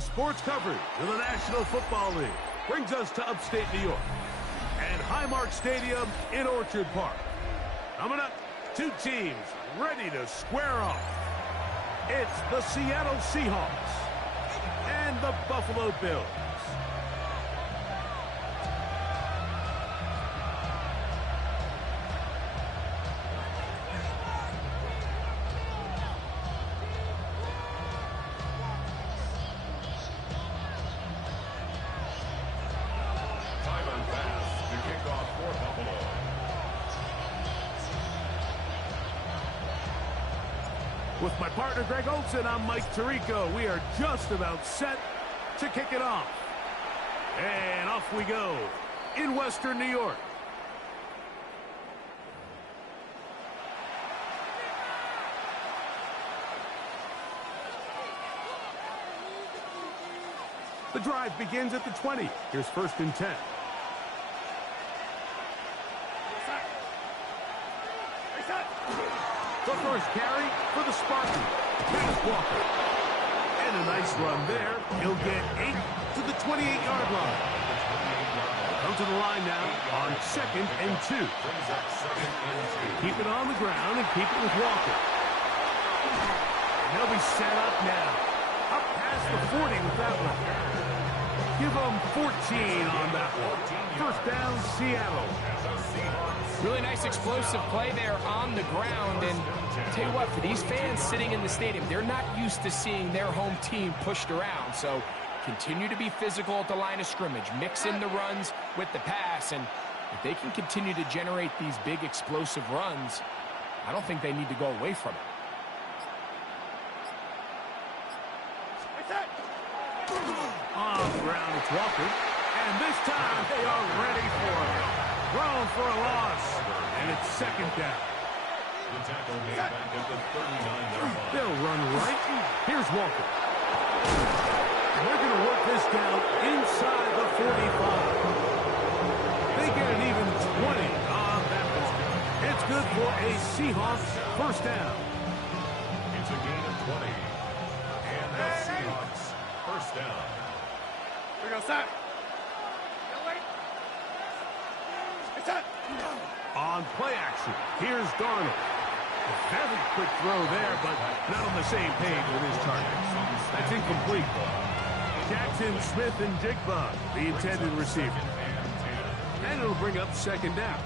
Today's sports coverage of the National Football League brings us to upstate New York and Highmark Stadium in Orchard Park. Coming up, two teams ready to square off. It's the Seattle Seahawks and the Buffalo Bills. With my partner, Greg Olson, I'm Mike Tirico. We are just about set to kick it off. And off we go in Western New York. The drive begins at the 20. Here's 1st and 10. The first carry for the Spartans. Here's Walker. And a nice run there. He'll get 8 to the 28-yard line. Come to the line now on 2nd and 2. Keep it on the ground and keep it with Walker. And they'll be set up now. Up past the 40 with that one. Give them 14 on that one. 1st down, Seattle. Really nice explosive play there on the ground. And tell you what, for these fans sitting in the stadium, they're not used to seeing their home team pushed around. So continue to be physical at the line of scrimmage. Mix in the runs with the pass. And if they can continue to generate these big explosive runs, I don't think they need to go away from it. On the ground, it's Walker. And this time, they are ready for it. Thrown for a loss. And it's 2nd down. They'll run right. Here's Walker. And they're going to work this down inside the 45. They get an even 20 on that one. It's good for a Seahawks 1st down. It's a gain of 20. And the Seahawks 1st down. Here we go, Sam. On play action, here's Darnold. A very quick throw there, but not on the same page with his target. That's incomplete. Jackson, Smith, and Jigba, the intended receiver. And it'll bring up 2nd down.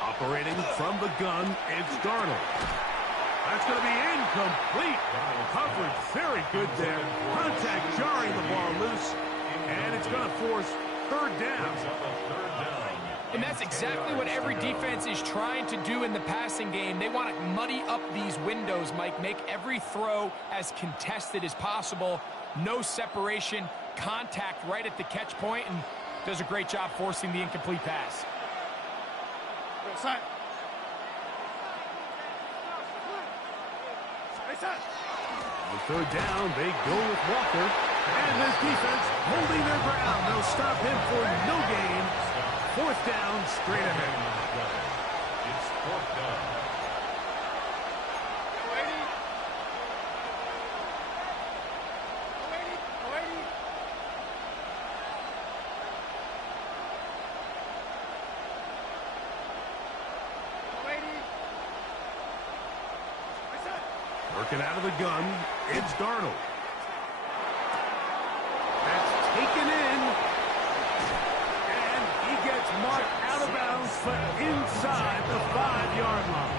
Operating from the gun, it's Darnold. That's going to be incomplete. Coverage very good there. Contact jarring the ball loose. And it's going to force 3rd down. And that's exactly what every defense is trying to do in the passing game. They want to muddy up these windows, Mike. Make every throw as contested as possible. No separation. Contact right at the catch point, and does a great job forcing the incomplete pass. On 3rd down, they go with Walker. And this defense holding their ground. They'll stop him for no gain. 4th down, straight ahead. It's 4th down. Working out of the gun, it's Darnold. That's taken in. And he gets marked out of bounds, but inside the 5-yard line.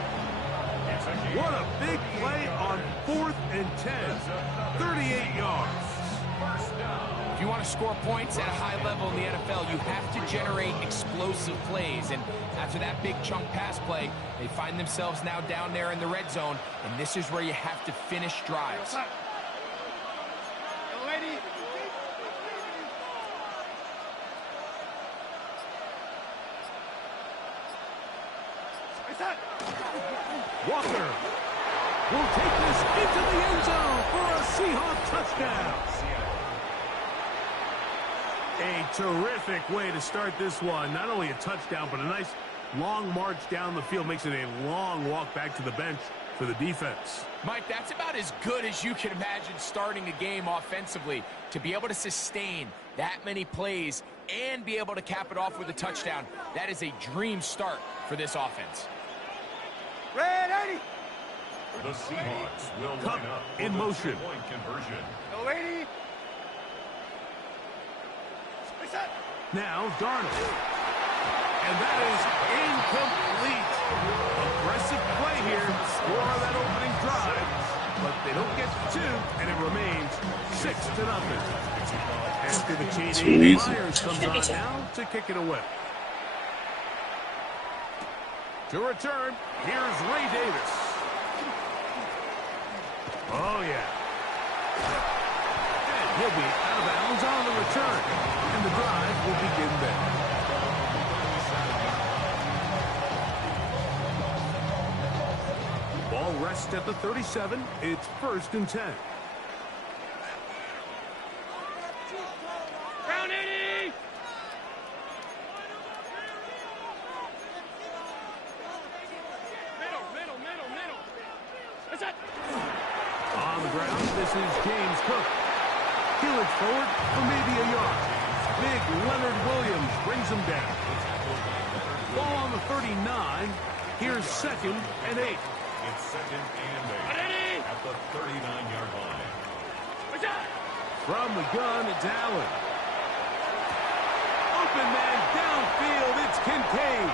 What a big play on 4th and 10. 38 yards. If you want to score points at a high level in the NFL, you have to generate explosive plays. And after that big chunk pass play, they find themselves now down there in the red zone. And this is where you have to finish drives. Walker will take this into the end zone Terrific way to start this one. Not only a touchdown, but a nice long march down the field. Makes it a long walk back to the bench for the defense. Mike, that's about as good as you can imagine starting a game offensively. To be able to sustain that many plays and be able to cap it off with a touchdown, that is a dream start for this offense. Red 80. The Seahawks will Cup line up in for the motion. three-point conversion. No 80. Reset. Now Darnold. And that is incomplete. Aggressive play here. Score on that opening drive. But they don't get to 2, and it remains 6-0. After the TD, Myers comes on now to kick it away. To return, here's Ray Davis. Oh, yeah. And he'll be out of bounds on the return. And the drive will begin there. Ball rests at the 37. It's 1st and 10. Round 80. Middle. Reset. On the ground, this is James Cook. He'll it forward for maybe a yard. Big Leonard Williams brings him down. Ball on the 39. Here's 2nd and 8. It's 2nd and 8 at the 39-yard line. Reset. From the gun, it's Allen. Open man downfield, it's Kincaid.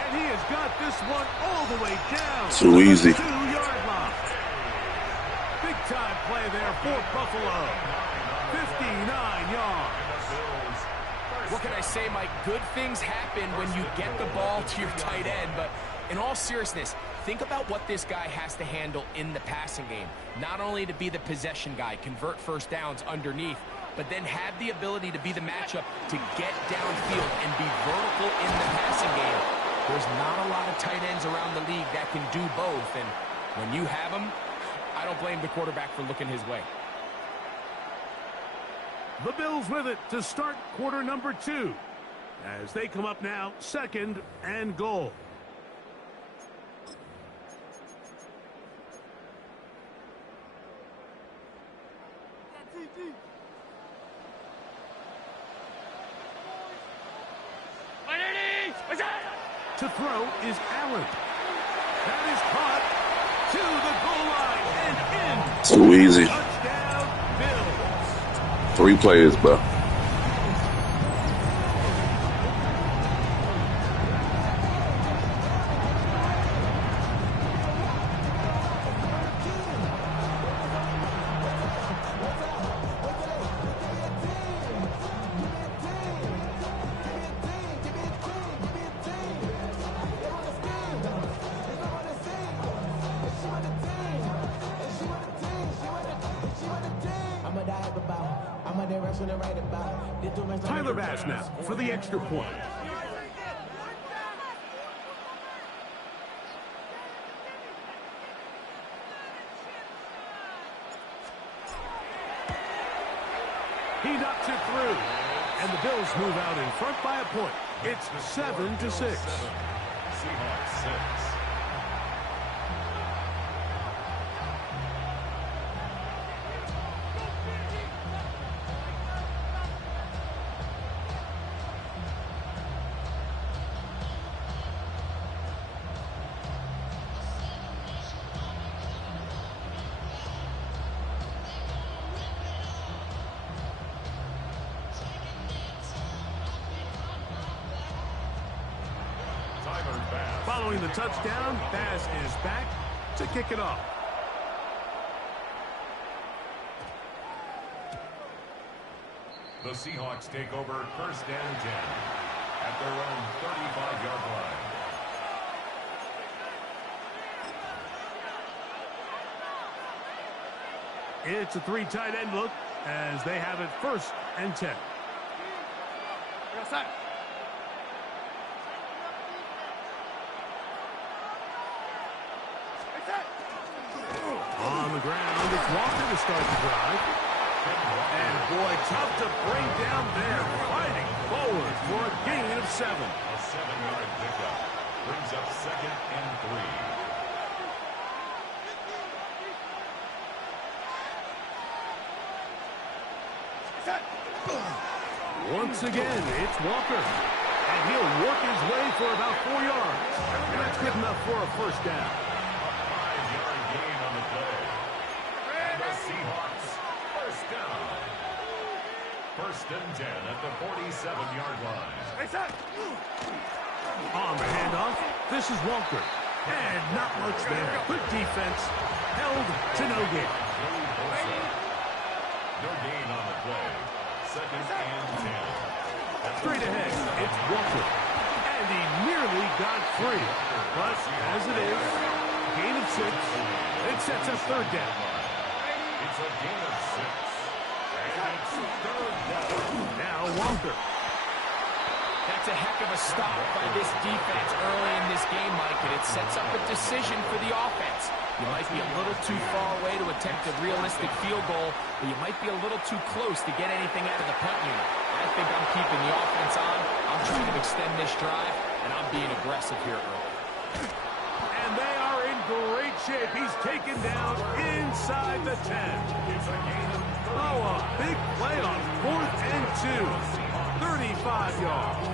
And he has got this one all the way down. Too easy. 2-yard line. Big time play there for Buffalo. 59 yards. What can I say, Mike? Good things happen when you get the ball to your tight end, but in all seriousness, think about what this guy has to handle in the passing game. Not only to be the possession guy, convert first downs underneath, but then have the ability to be the matchup to get downfield and be vertical in the passing game. There's not a lot of tight ends around the league that can do both, and when you have them, I don't blame the quarterback for looking his way. The Bills with it to start quarter number 2. As they come up now, 2nd and goal. To throw is Allen. That is caught to the goal line and in. Too easy. Touchdown, Bills. 3 plays, bro. Tyler Bass now for the extra point. He knocks it through. And the Bills move out in front by a point. It's 7-6. Seahawks 6. Following the touchdown, Bass is back to kick it off. The Seahawks take over 1st and 10 at their own 35-yard line. It's a 3 tight end look as they have it 1st and 10. Outside. On the ground, it's Walker to start the drive. And boy, tough to bring down there. Fighting forward for a gain of 7. A 7-yard pickup brings up 2nd and 3. Once again, it's Walker. And he'll work his way for about 4 yards. And that's good enough for a first down. A 5-yard gain on the play. And the Seahawks first down. 1st and 10 at the 47-yard line. On the handoff, this is Walker. And not much there. Good defense. Held to no gain. No gain on the play. 2nd and 10. Straight ahead, it's Walker. And he nearly got free. But as it is, gain of 6. It sets up 3rd down. It's a gain of 6. And it's 3rd down. Now Walker. That's a heck of a stop by this defense early in this game, Mike, and it sets up a decision for the offense. You might be a little too far away to attempt a realistic field goal, but you might be a little too close to get anything out of the punt unit. I think I'm keeping the offense on. I'm trying to extend this drive, and I'm being aggressive here early. And they are in great shape. He's taken down inside the 10. Oh, a big play on 4th and 2. 35 yards.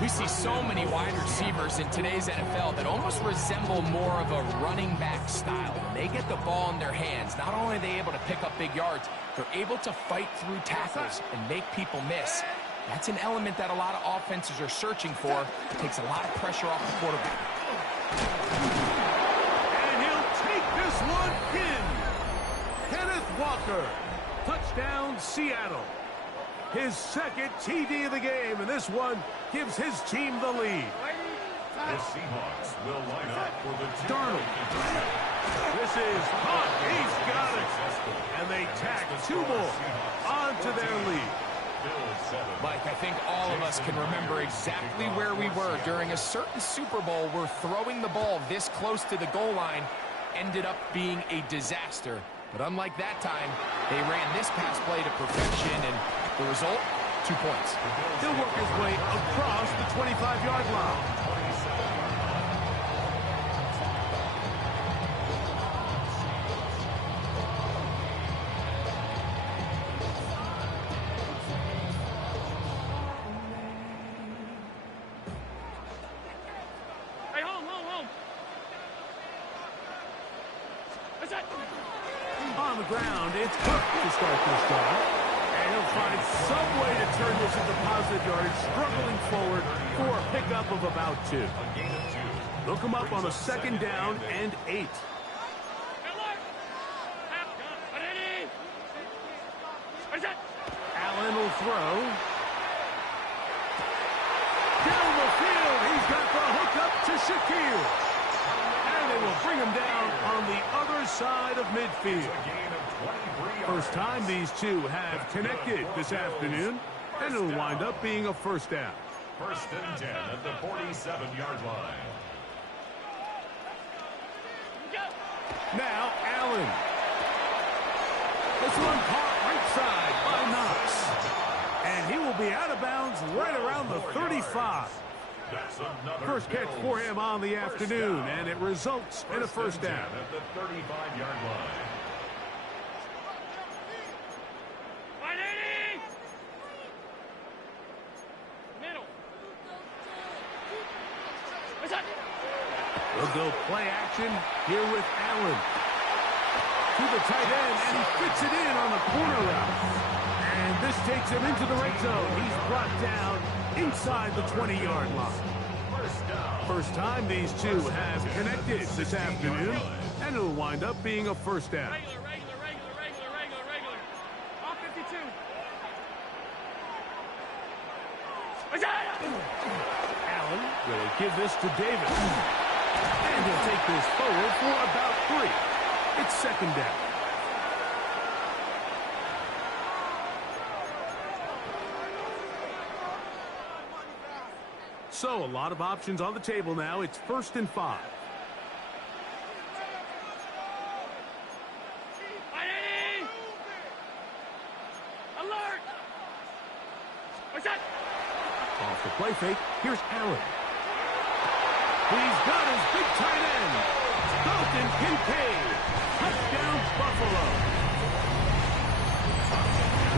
We see so many wide receivers in today's NFL that almost resemble more of a running back style. When they get the ball in their hands, not only are they able to pick up big yards, they're able to fight through tackles and make people miss. That's an element that a lot of offenses are searching for. It takes a lot of pressure off the quarterback. And he'll take this one in. Kenneth Walker. Touchdown, Seattle. His 2nd TD of the game, and this one gives his team the lead. The Seahawks will line up for the Darnold. This is caught. He's got it. And they tack 2 more onto their lead. Mike, I think all of us can remember exactly where we were during a certain Super Bowl where throwing the ball this close to the goal line ended up being a disaster. But unlike that time, they ran this pass play to perfection, and the result, 2 points. He'll work his way across the 25-yard line. Hey, home. That's it. On the ground, it's Cook to start this drive. And he'll find some way to turn this into positive yardage, struggling forward for a pickup of about 2. They'll come up on a 2nd down and 8. Allen will throw. Down the field, he's got the hook up to Shaquille. And they will bring him down on the other side of midfield. First time these two have connected this afternoon, and it'll wind up being a first down. 1st and 10 at the 47-yard line. Now Allen. This one caught right side by Knox. And he will be out of bounds right around the 35. First catch for him on the afternoon, and it results in a first down. At the 35-yard line. We'll go play action here with Allen. To the tight end, and he fits it in on the corner route. And this takes him into the red zone. He's brought down inside the 20-yard line. First time these two have connected this afternoon, and it'll wind up being a first down. Regular. All 52. Allen will give this to Davis. And he'll take this forward for about 3. It's 2nd down. So a lot of options on the table now. It's 1st and 5. Off the play fake, here's Allen. He's got his big tight end, Dalton Kincaid. Touchdown, Buffalo.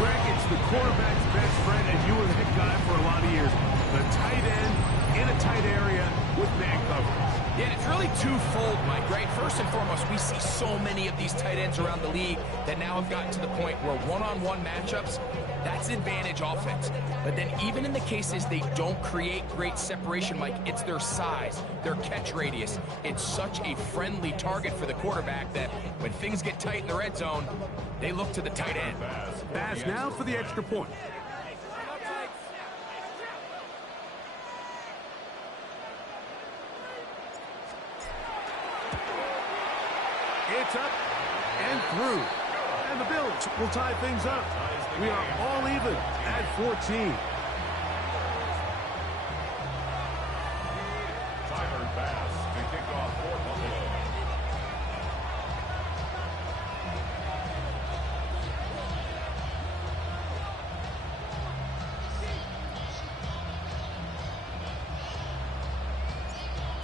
Greg, it's the quarterback's best friend, and you were the head guy for a lot of years. The tight end in a tight area with man coverage. Yeah, it's really twofold, Mike, right? First and foremost, we see so many of these tight ends around the league that now have gotten to the point where one-on-one matchups, that's advantage offense. But then even in the cases they don't create great separation, Mike, it's their size, their catch radius. It's such a friendly target for the quarterback that when things get tight in the red zone, they look to the tight end. Pass now for the extra point. It's up and through. And the Bills will tie things up. We are all even at 14. Tyler Bass to kick off for Buffalo.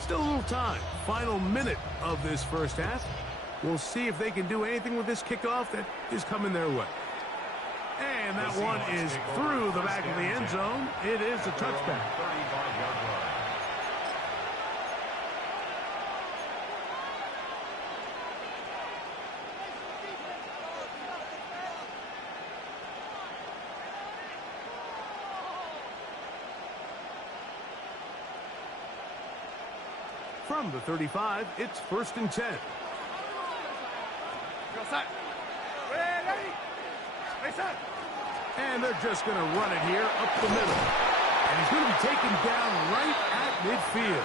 Still a little time. Final minute of this first half. We'll see if they can do anything with this kickoff that is coming their way. And that one is through the back of the end zone. It is a touchback. 35-yard line. From the 35, it's 1st and 10. And they're just going to run it here up the middle. And he's going to be taken down right at midfield.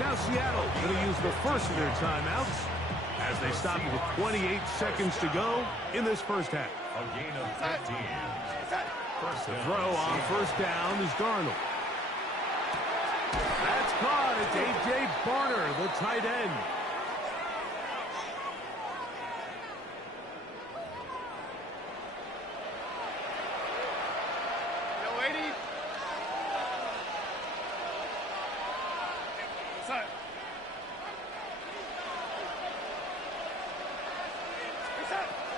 Now Seattle going to use the first of their timeouts as they stop with 28 seconds to go in this first half. A gain of 15. First down. Throw on first down is Darnold. That's caught. It's A.J. Barner, the tight end.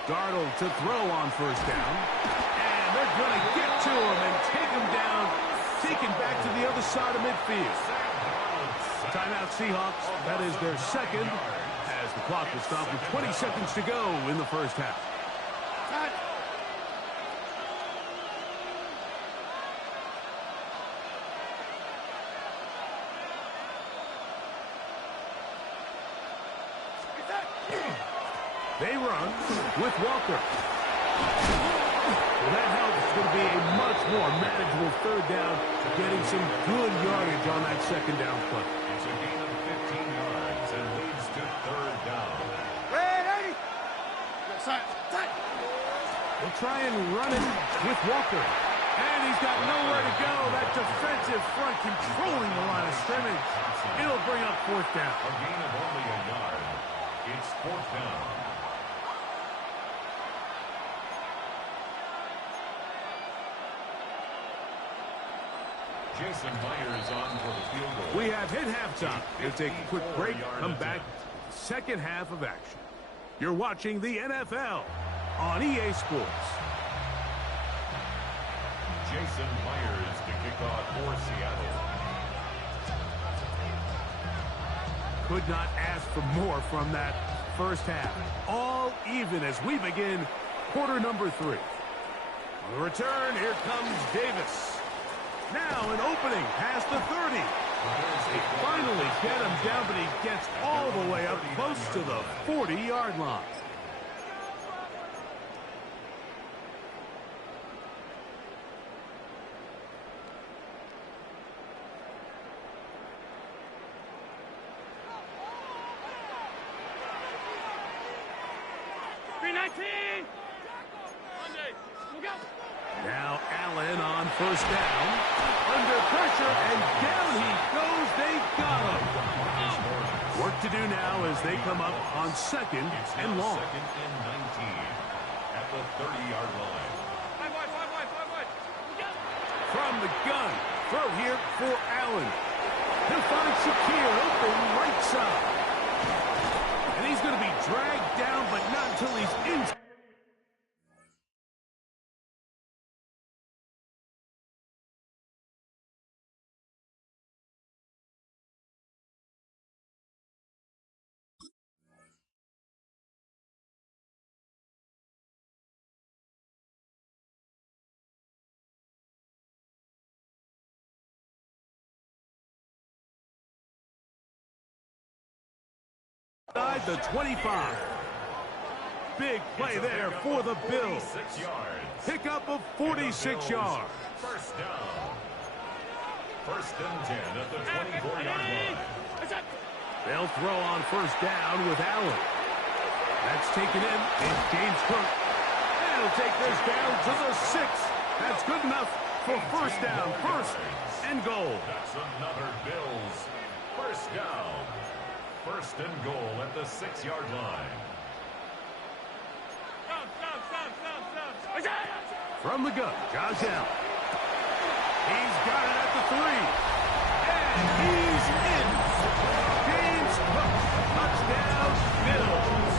Darnold to throw on first down. And they're going to get to him and take him down, taken back to the other side of midfield. Timeout Seahawks. That is their second as the clock will stop with 20 seconds to go in the first half. They run with Walker. Well, that helps. It's going to be a much more manageable third down, getting some good yardage on that second down play. It's a gain of 15 yards and leads to third down. They'll try and run it with Walker. And he's got nowhere to go. That defensive front controlling the line of scrimmage. It'll bring up fourth down. A gain of only a yard. It's fourth down. Jason Myers on for the field goal. We have hit halftime. We'll take a quick break, come back, second half of action. You're watching the NFL on EA Sports. Jason Myers to kick off for Seattle. Could not ask for more from that first half. All even as we begin quarter number 3. On the return, here comes Davis. Now an opening past the 30. They finally get him down, but he gets all the way up close to the 40-yard line. Now Allen on first down. Under pressure, and down he goes. They got him. Work to do now as they come up on second and long. Second and 19 at the 30-yard line. From the gun. Throw here for Allen. He'll find Shakir open right side. And he's going to be dragged down, but not until he's in. The 25. Big play there for the Bills. Pickup of 46 yards. First down. First and 10 at the 24-yard line. They'll throw on first down with Allen. That's taken in, and James Cook. And he'll take this down to the 6. That's good enough for first down. First and goal. That's another Bills. First down. First and goal at the 6-yard line. From the gun, Josh Allen. He's got it at the 3. And he's in. James Cook. Touchdown, Bills.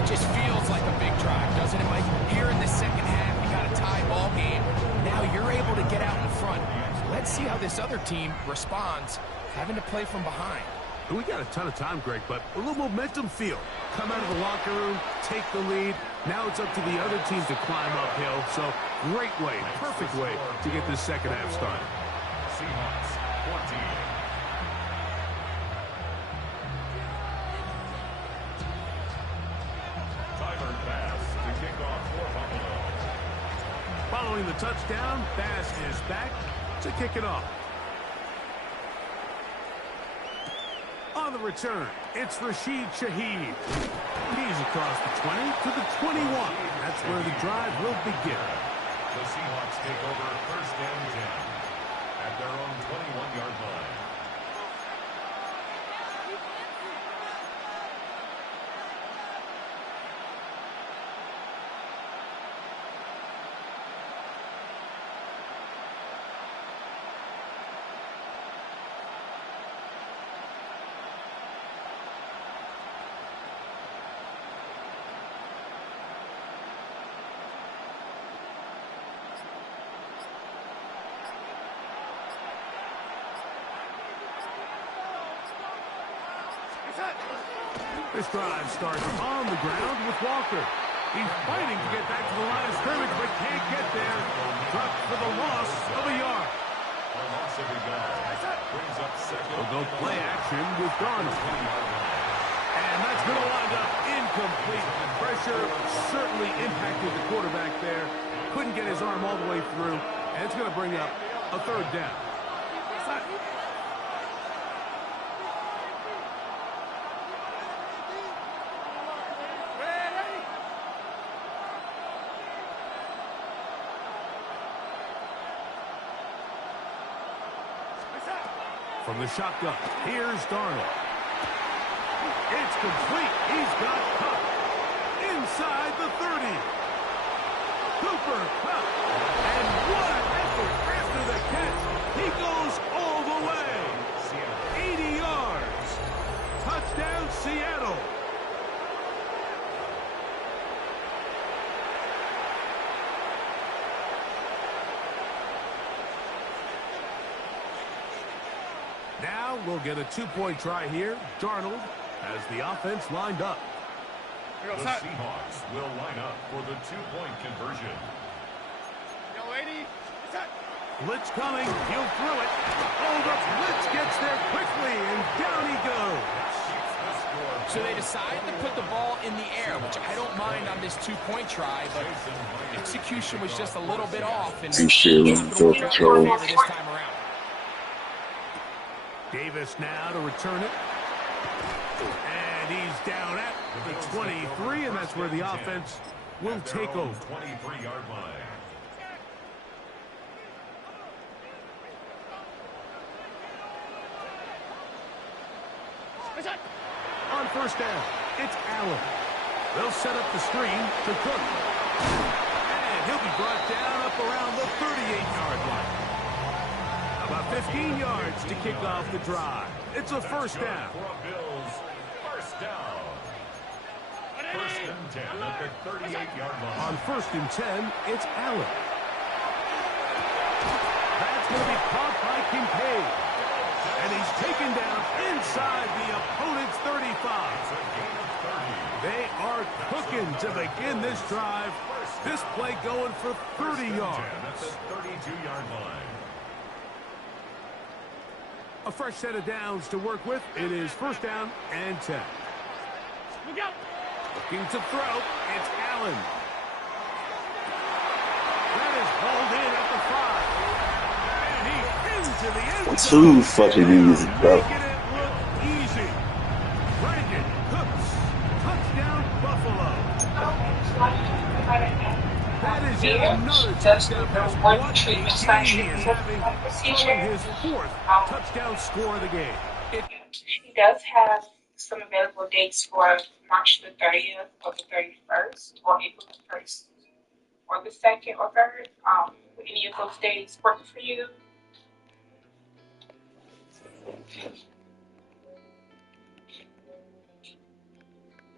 It just feels like a big drive, doesn't it, Mike? Here in the second half, you got a tie ball game. Now you're able to get out in front. Let's see how this other team responds, having to play from behind. We got a ton of time, Greg, but a little momentum feel. Come out of the locker room, take the lead. Now it's up to the other team to climb uphill. So great way, perfect way to get this second half started. Seahawks 14. Timer pass to kick off for Buffalo. Following the touchdown, Bass is back to kick it off. On the return, it's Rashid Shaheed. He's across the 20 to the 21. That's where the drive will begin. The Seahawks take over first and 10 at their own 21-yard line. This drive starts on the ground with Walker. He's fighting to get back to the line of scrimmage, but can't get there. Dropped for the loss of a yard. A loss of a yard. Brings up second. We'll go play action with Darnold. And that's going to wind up incomplete. Pressure certainly impacted the quarterback there. Couldn't get his arm all the way through. And it's going to bring up a third down. From the shotgun, here's Darnold. It's complete. He's got Cup inside the 30. Cooper Cup. And what an effort after the catch. He goes all the way. 80 yards. Touchdown, Seattle. Now we'll get a two-point try here. Darnold has the offense lined up. The Seahawks will line up for the two-point conversion. Blitz coming. He'll throw it. Oh, the blitz gets there quickly, and down he goes. So they decide to put the ball in the air, which I don't mind on this two-point try, but execution was just a little bit off. And control this time around. Davis now to return it. And he's down at the 23, and that's where the offense will take over. 23-yard line. On first down, it's Allen. They'll set up the screen to Cook. And And he'll be brought down up around the 38-yard line. About 15 yards to kick off the drive. It's a first down. Bills, first down. First and 10 at the 38-yard line. On first and 10, it's Allen. That's going to be caught by Kincaid. And he's taken down inside the opponent's 35. It's a gain of 30. They are cooking to begin this drive. This play going for 30 yards. At the 32-yard line. A fresh set of downs to work with. It is first down and 10. Look out. Looking to throw. It's Allen. That is hauled in at the 5. And he's into the end zone. Too fucking easy, bro. Making it look easy. Brandon Cooks. Touchdown, Buffalo. That is yet another touchdown pass. What a game he is having, throwing his fourth touchdown score of the game. He does have some available dates for March the 30th or the 31st or April the 1st or the 2nd or 3rd. Would any of those days work for you?